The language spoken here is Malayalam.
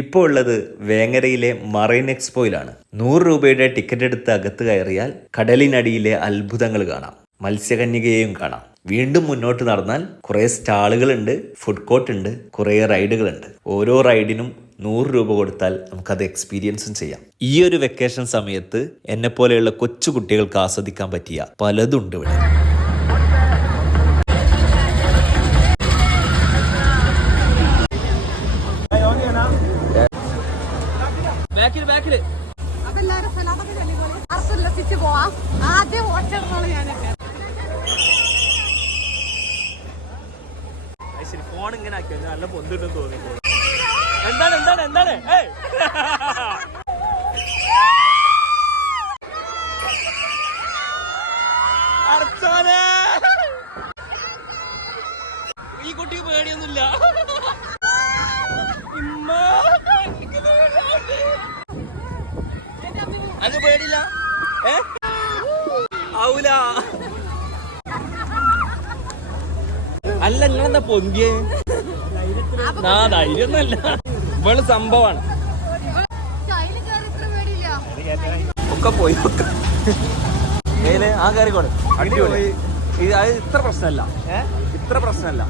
ഇപ്പോൾ ഉള്ളത് വേങ്ങരയിലെ മറൈൻ എക്സ്പോയിലാണ്. 100 രൂപയുടെ ടിക്കറ്റ് എടുത്ത് അകത്ത് കയറിയാൽ കടലിനടിയിലെ അത്ഭുതങ്ങൾ കാണാം, മത്സ്യകന്യകയെയും കാണാം. വീണ്ടും മുന്നോട്ട് നടന്നാൽ കുറെ സ്റ്റാളുകളുണ്ട്, ഫുഡ് കോർട്ട് ഉണ്ട്, കുറെ റൈഡുകളുണ്ട്. ഓരോ റൈഡിനും 100 രൂപ കൊടുത്താൽ നമുക്കത് എക്സ്പീരിയൻസും ചെയ്യാം. ഈ ഒരു വെക്കേഷൻ സമയത്ത് എന്നെ പോലെയുള്ള കൊച്ചു കുട്ടികൾക്ക് ആസ്വദിക്കാൻ പറ്റിയ പലതുണ്ട് ഇവിടെ. ഫോൺ ഇങ്ങനെ ആക്കിയാൽ നല്ല പൊന്തിട്ടെന്ന് തോന്നിപ്പോ. എന്താണ് ഈ കുട്ടിക്ക് പേടിയൊന്നുമില്ല. അത് പേടില്ല. ആവൂല. അല്ല നിങ്ങളെന്താ പൊന്തിയേ? ധൈര്യൊന്നുമല്ല, ഇവള് സംഭവമാണ്. ഒക്കെ പോയി ആ കയറിക്കോട്. അടിപൊളി. ഇത് ഇത്ര പ്രശ്നമല്ല.